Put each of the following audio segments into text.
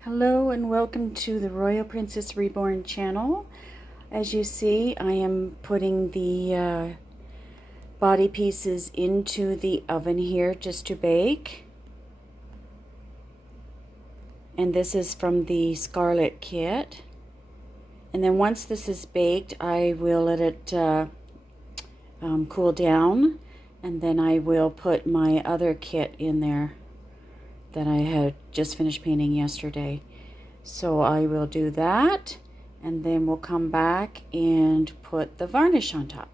Hello and welcome to the Royal Princess Reborn channel. As you see, I am putting the body pieces into the oven here just to bake. And this is from the Scarlet Kit. And then once this is baked, I will let it cool down, and then I will put my other kit in there that I had just finished painting yesterday. So I will do that, and then we'll come back and put the varnish on top.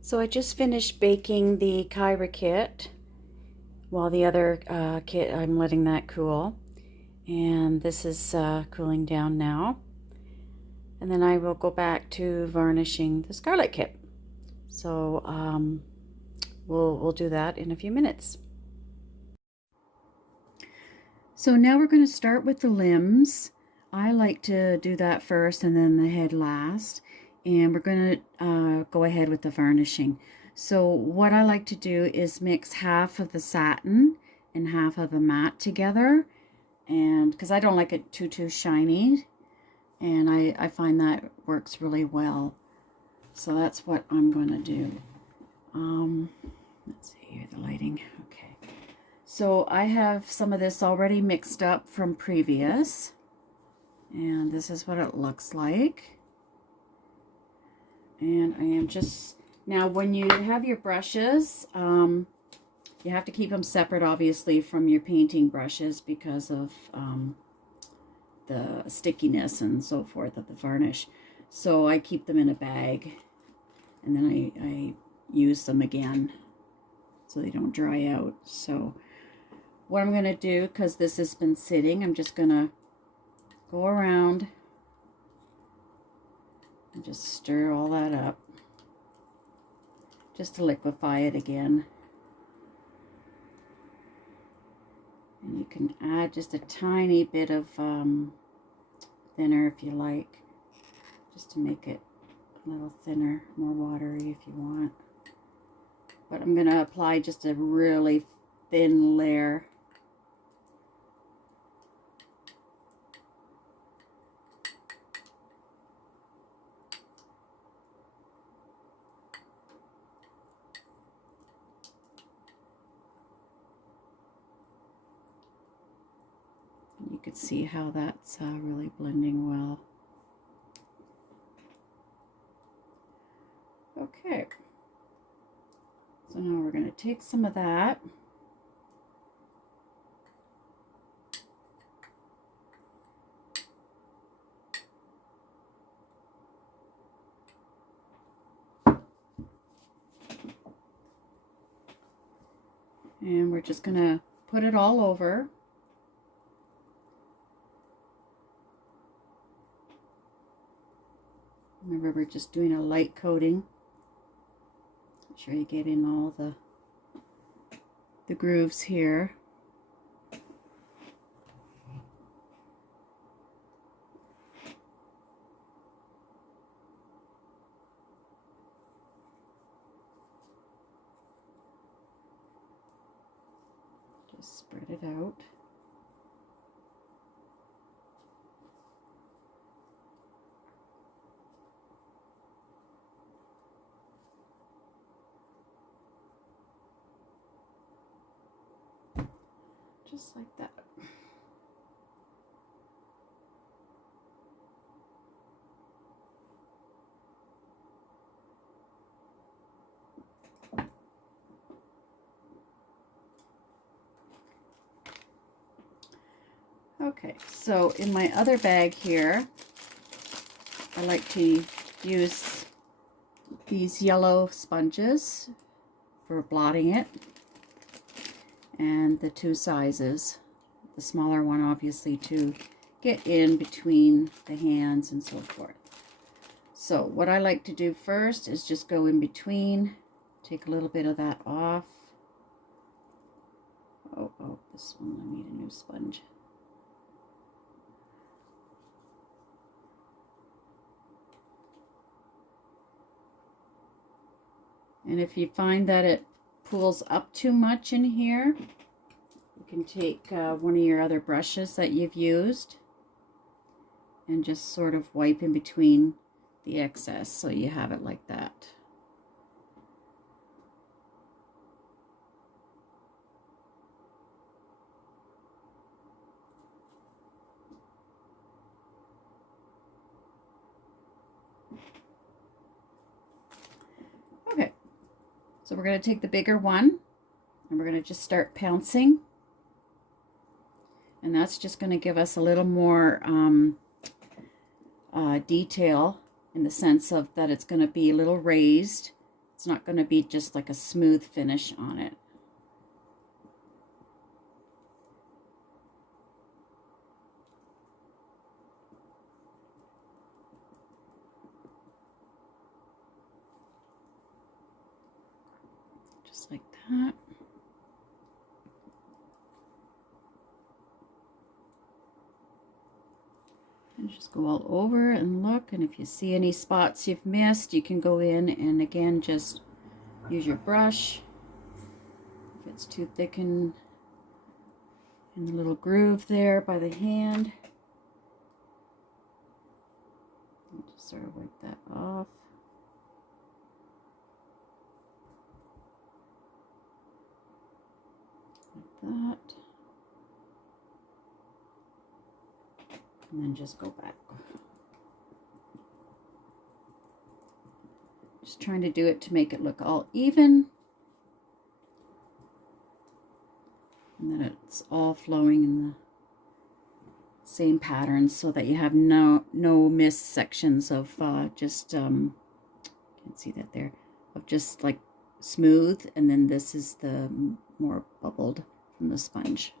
So I just finished baking the Kyra Kit, while the other kit, I'm letting that cool. And this is cooling down now. And then I will go back to varnishing the Scarlet Kit. So we'll do that in a few minutes. So now we're going to start with the limbs. I like to do that first and then the head last. And we're going to go ahead with the varnishing. So what I like to do is mix half of the satin and half of the matte together. And because I don't like it too shiny. And I find that works really well. So that's what I'm going to do. Let's see here, the lighting. Okay. So I have some of this already mixed up from previous. And this is what it looks like. And I am just, now when you have your brushes, you have to keep them separate obviously from your painting brushes because of the stickiness and so forth of the varnish. So I keep them in a bag, and then I use them again so they don't dry out. So what I'm going to do, because this has been sitting, I'm just going to go around and just stir all that up just to liquefy it again. And you can add just a tiny bit of thinner if you like, just to make it a little thinner, more watery if you want. But I'm going to apply just a really thin layer. You can see how that's really blending well. Okay, so now we're going to take some of that. And we're just going to put it all over. Remember, we're just doing a light coating. Make sure you get in all the grooves here. Just spread it out. Just like that. Okay, so in my other bag here, I like to use these yellow sponges for blotting it, and the two sizes, the smaller one obviously to get in between the hands and so forth. So what I like to do first is just go in between, take a little bit of that off. Oh, this one, I need a new sponge. And if you find that it pools up too much in here, you can take one of your other brushes that you've used and just sort of wipe in between the excess so you have it like that. Okay, so we're going to take the bigger one and we're going to just start pouncing. And that's just going to give us a little more detail in the sense of that it's going to be a little raised. It's not going to be just like a smooth finish on it. Just like that. And just go all over and look, and if you see any spots you've missed, you can go in and again just use your brush. If it's too thick in the little groove there by the hand, and just sort of wipe that off. Like that. And then just go back. Just trying to do it to make it look all even. And that it's all flowing in the same pattern so that you have no missed sections of just, can't see that there, of just like smooth, and then this is the more bubbled from the sponge.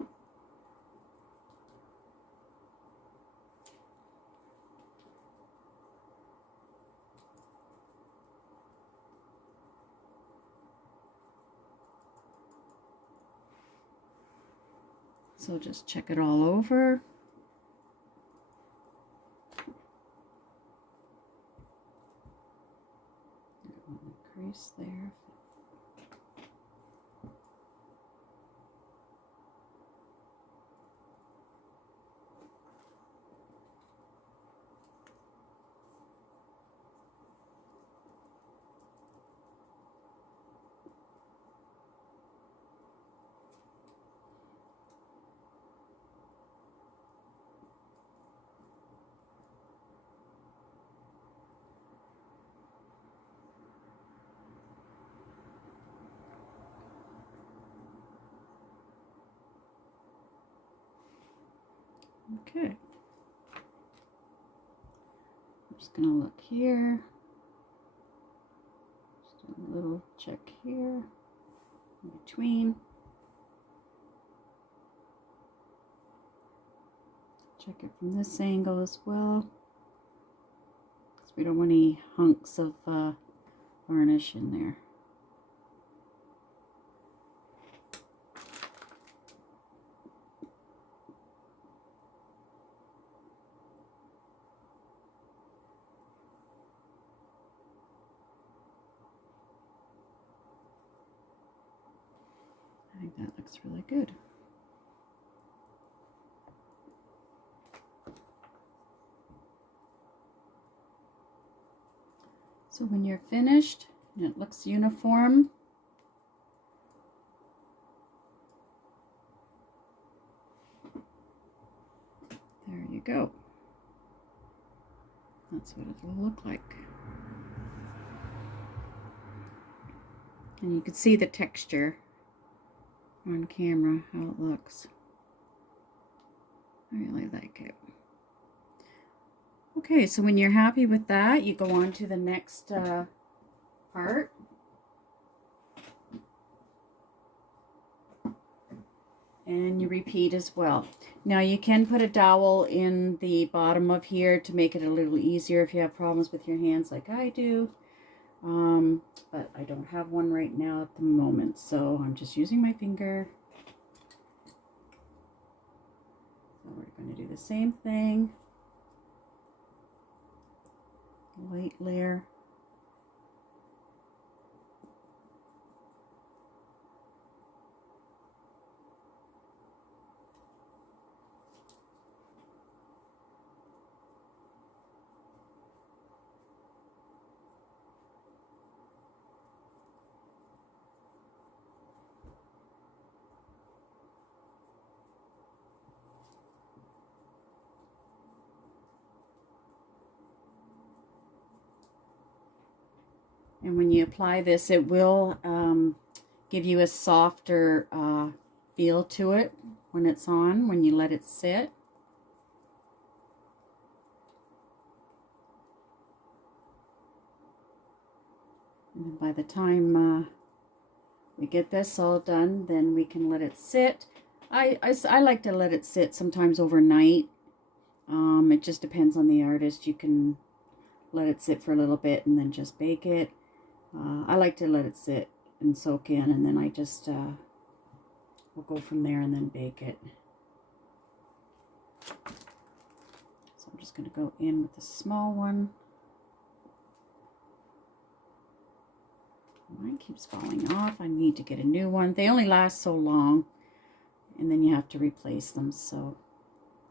So just check it all over. Crease there. Okay, I'm just going to look here, just a little check here in between, check it from this angle as well, because we don't want any hunks of varnish in there. I think that looks really good. So when you're finished and it looks uniform, there you go. That's what it'll look like. And you can see the texture on camera, how it looks. I really like it. Okay, so when you're happy with that, you go on to the next part. And you repeat as well. Now you can put a dowel in the bottom of here to make it a little easier if you have problems with your hands like I do. But I don't have one right now at the moment, so I'm just using my finger. So we're going to do the same thing. Light layer. And when you apply this, it will give you a softer feel to it when it's on, when you let it sit. And then by the time we get this all done, then we can let it sit. I like to let it sit sometimes overnight. It just depends on the artist. You can let it sit for a little bit and then just bake it. I like to let it sit and soak in, and then I just will go from there and then bake it. So I'm just going to go in with the small one. Mine keeps falling off. I need to get a new one. They only last so long, and then you have to replace them. So,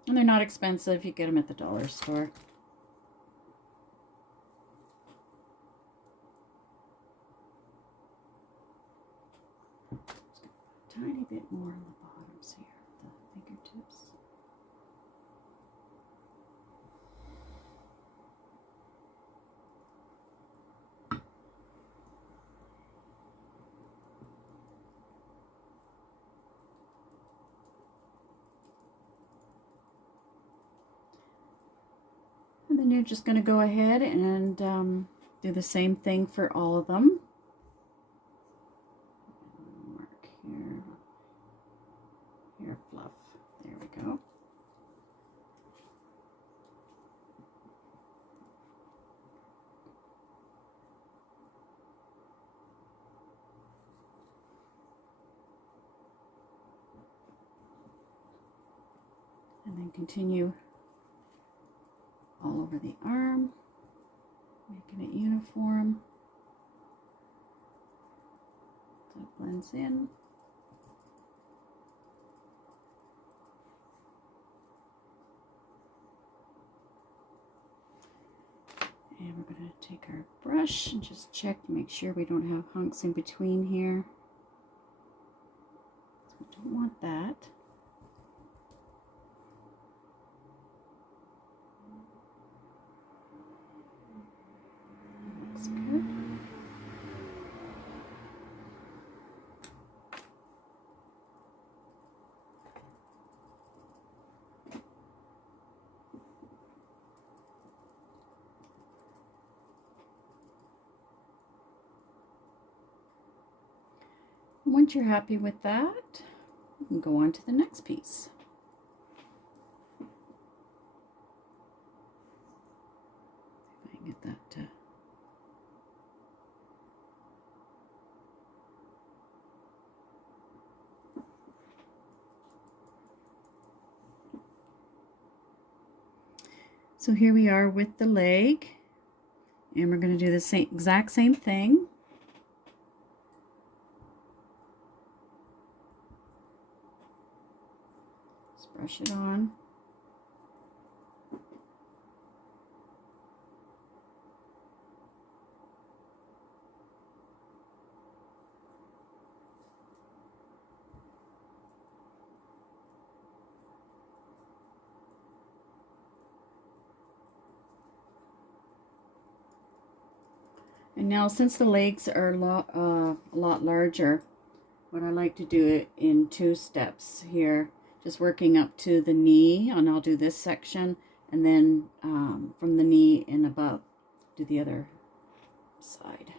and they're not expensive. You get them at the dollar store. Just a tiny bit more on the bottoms here, the fingertips. And then you're just going to go ahead and do the same thing for all of them. Mark here. Hair fluff. There we go. And then continue all over the arm, making it uniform. So it blends in. And we're going to take our brush and just check to make sure we don't have hunks in between here. So we don't want that. Looks good. Once you're happy with that, you can go on to the next piece. If I can get that to... So here we are with the leg, and we're going to do the exact same thing. Just brush it on. And now, since the legs are a lot larger, what I like to do it in 2 steps here, just working up to the knee, and I'll do this section, and then from the knee and above, do the other side.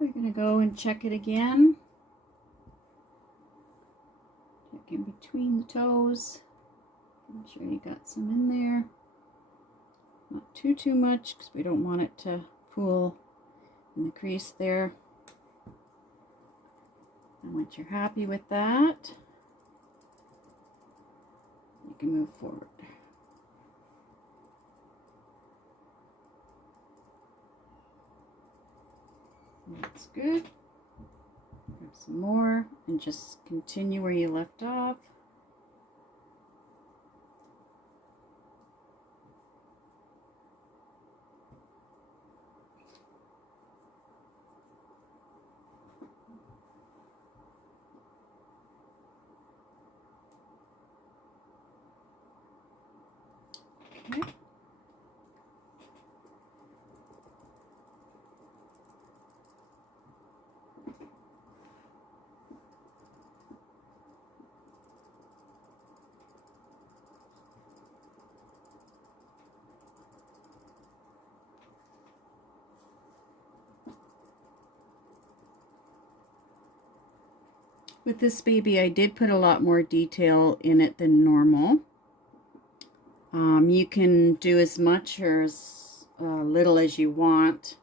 We're going to go and check it again. Check in between the toes. Make sure you got some in there. Not too much, because we don't want it to pool in the crease there. And once you're happy with that, you can move forward. That's good. Grab some more and just continue where you left off. Okay. With this baby, I did put a lot more detail in it than normal. You can do as much or as little as you want.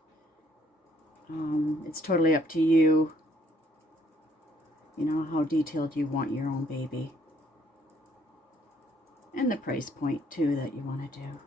It's totally up to you. You know how detailed you want your own baby. And the price point too that you want to do.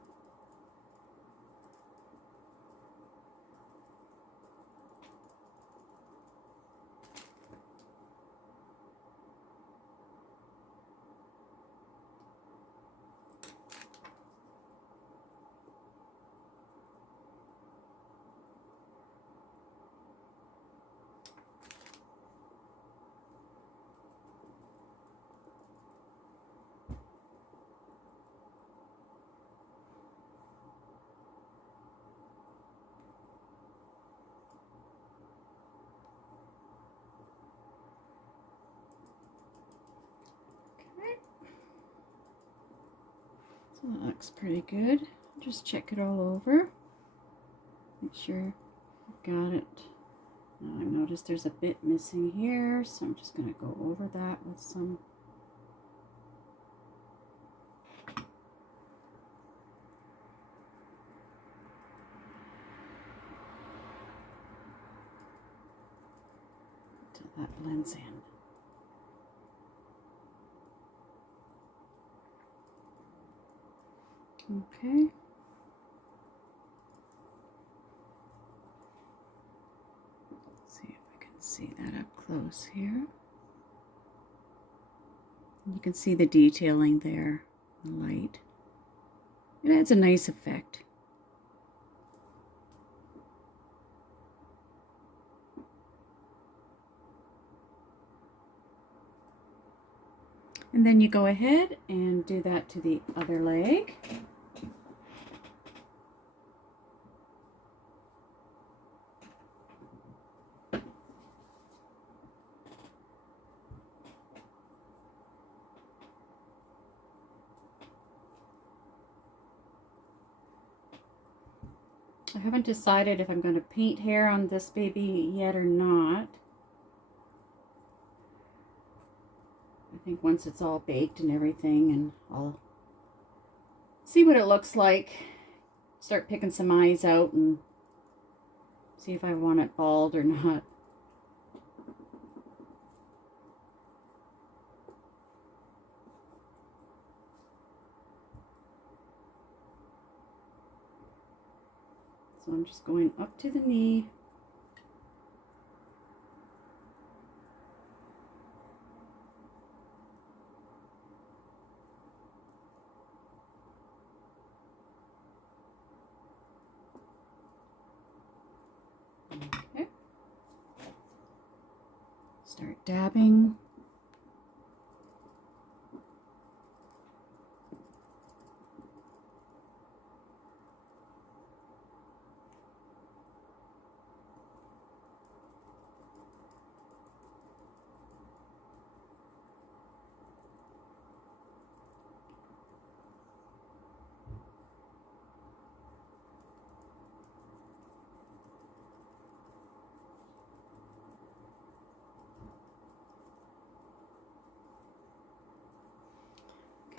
So that looks pretty good. Just check it all over. Make sure you've got it. Now I noticed there's a bit missing here, so I'm just going to go over that with some until that blends in. Okay. Let's see if I can see that up close here. You can see the detailing there, the light. It adds a nice effect. And then you go ahead and do that to the other leg. I haven't decided if I'm going to paint hair on this baby yet or not. I think once it's all baked and everything, and I'll see what it looks like, start picking some eyes out and see if I want it bald or not. So I'm just going up to the knee. Okay. Start dabbing.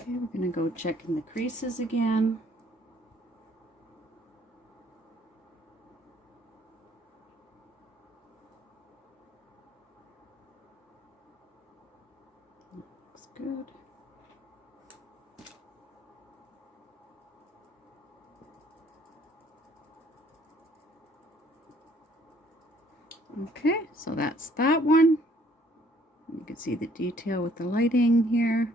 Okay, we're going to go check in the creases again. good. Okay, so that's that one. You can see the detail with the lighting here.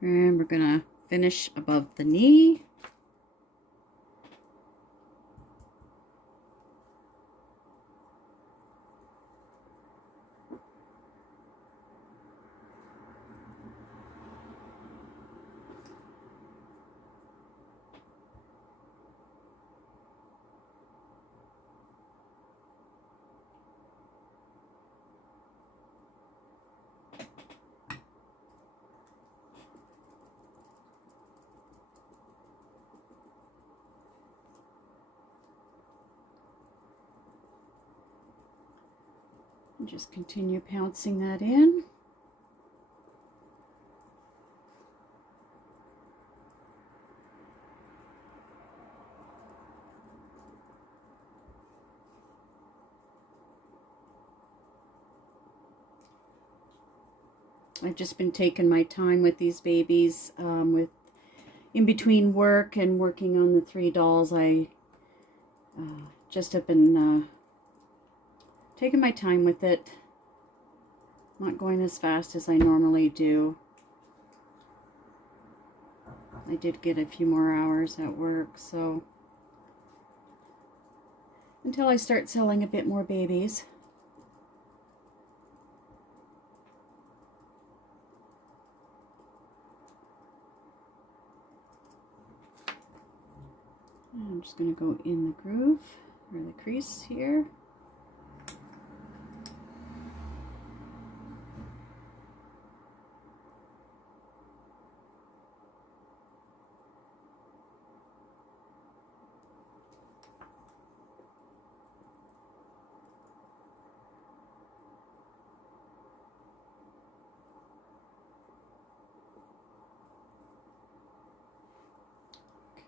And we're gonna finish above the knee. And just continue pouncing that in. I've just been taking my time with these babies, with in between work and working on the 3 dolls. I just have been taking my time with it, not going as fast as I normally do. I did get a few more hours at work, so until I start selling a bit more babies. I'm just going to go in the groove, or the crease here.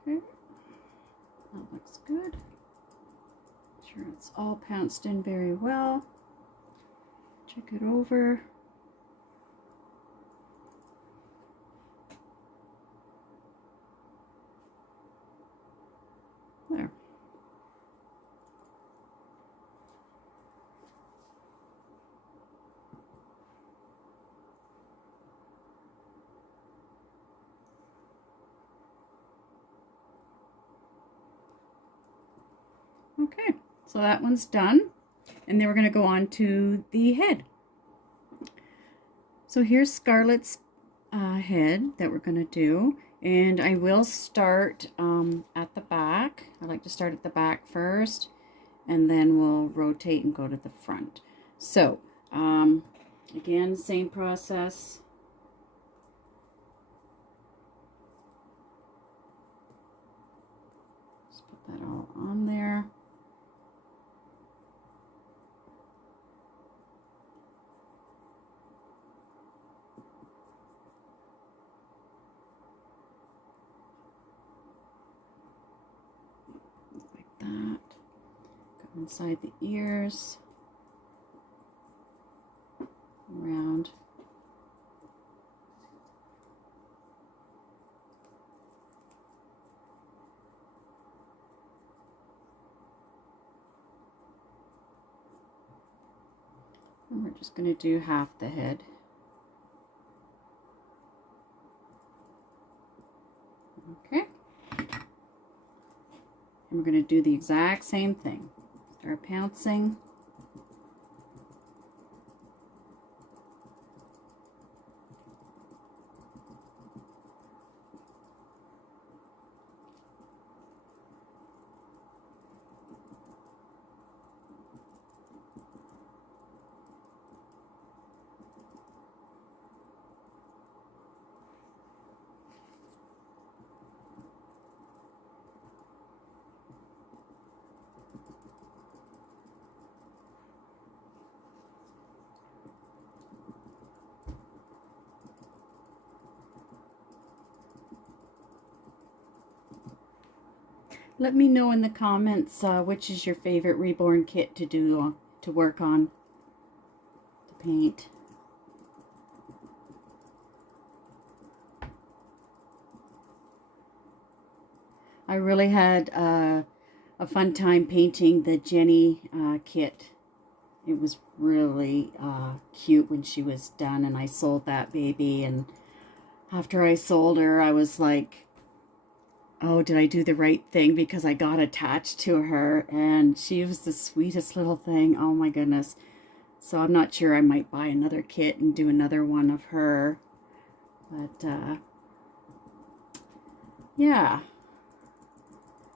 Okay. That looks good. Make sure it's all pounced in very well. Check it over. There. Okay, so that one's done, and then we're going to go on to the head. So here's Scarlet's head that we're going to do, and I will start at the back. I like to start at the back first, and then we'll rotate and go to the front. So again, same process. Just put that all on there. That. Go inside the ears, around. And we're just going to do half the head. Okay. And we're going to do the exact same thing. Start pouncing. Let me know in the comments which is your favorite Reborn kit to do, to work on, to paint. I really had a fun time painting the Jenny kit. It was really cute when she was done, and I sold that baby. And after I sold her, I was like, oh, did I do the right thing? Because I got attached to her, and she was the sweetest little thing. Oh my goodness. So I'm not sure, I might buy another kit and do another one of her. But yeah.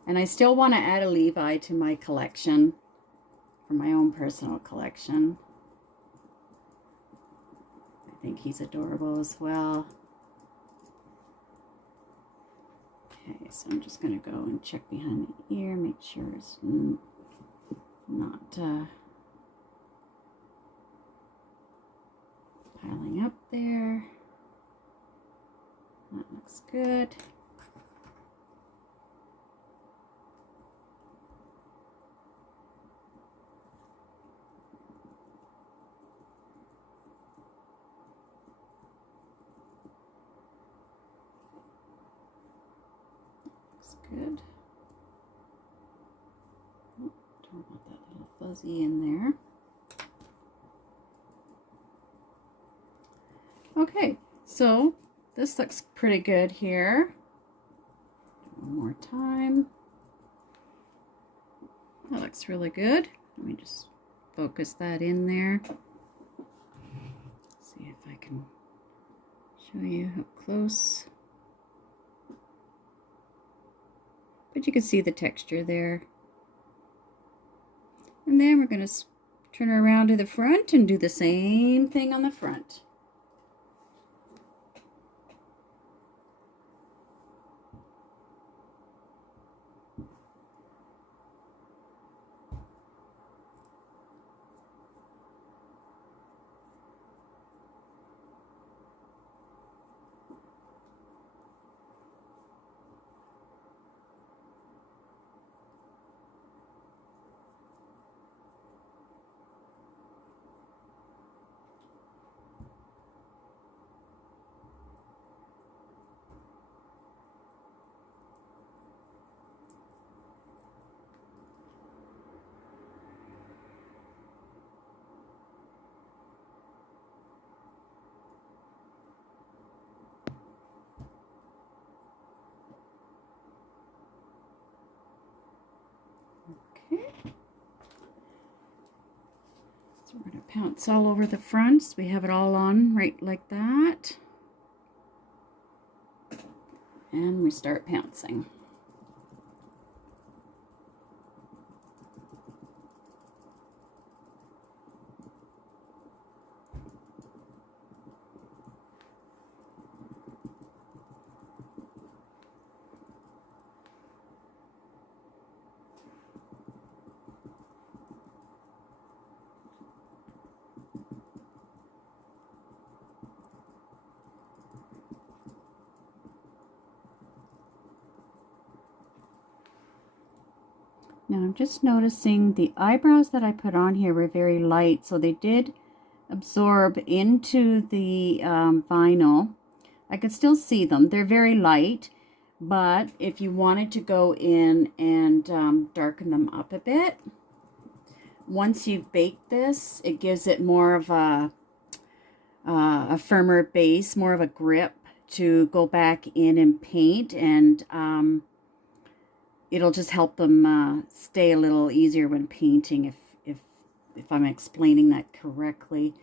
And I still want to add a Levi to my collection, for my own personal collection. I think he's adorable as well. Okay, so I'm just going to go and check behind the ear, make sure it's not piling up there. That looks good. Good. Oh, don't want that little fuzzy in there. Okay, so this looks pretty good here. One more time. That looks really good. Let me just focus that in there. See if I can show you up close. But you can see the texture there. And then we're going to turn her around to the front and do the same thing on the front. Okay. So we're going to pounce all over the fronts. We have it all on right like that. And we start pouncing. Now I'm just noticing the eyebrows that I put on here were very light, so they did absorb into the vinyl. I could still see them. They're very light, but if you wanted to go in and darken them up a bit, once you've baked this, it gives it more of a firmer base, more of a grip to go back in and paint, and it'll just help them stay a little easier when painting, if I'm explaining that correctly.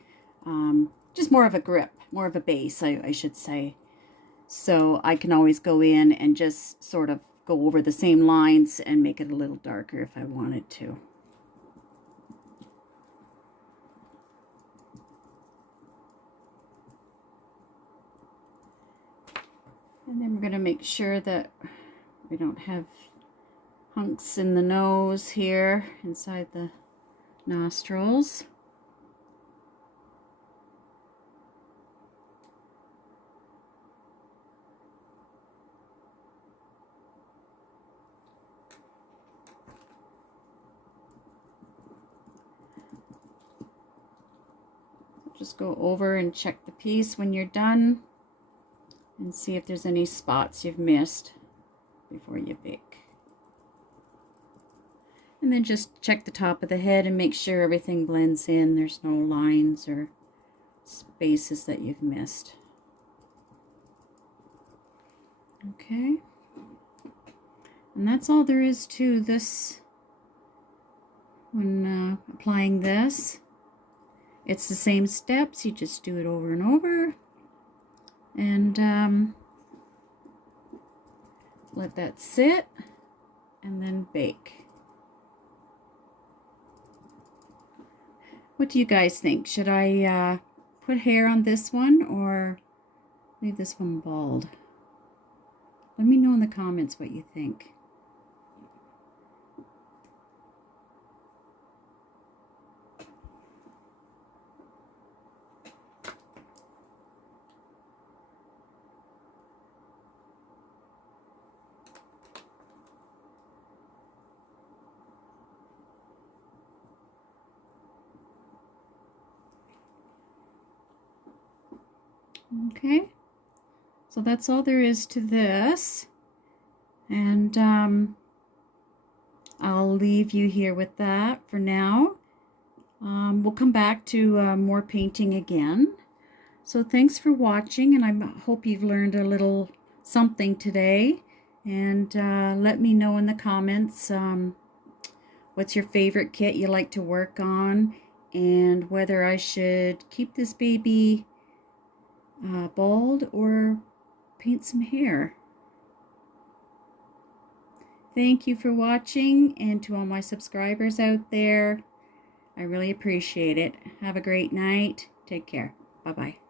Just more of a grip, more of a base, I should say. So I can always go in and just sort of go over the same lines and make it a little darker if I wanted to. And then we're going to make sure that we don't have hunks in the nose here, inside the nostrils. Just go over and check the piece when you're done and see if there's any spots you've missed before you bake. then just check the top of the head and make sure everything blends in. There's no lines or spaces that you've missed. Okay. And that's all there is to this when applying this. It's the same steps, you just do it over and over, and let that sit, and then bake. What do you guys think? Should I put hair on this one or leave this one bald? Let me know in the comments what you think. Okay, so that's all there is to this, and I'll leave you here with that for now. We'll come back to more painting again. So thanks for watching, and I hope you've learned a little something today, and let me know in the comments what's your favorite kit you like to work on, and whether I should keep this baby bald or paint some hair. Thank you for watching, and to all my subscribers out there, I really appreciate it. Have a great night. Take care. Bye-bye.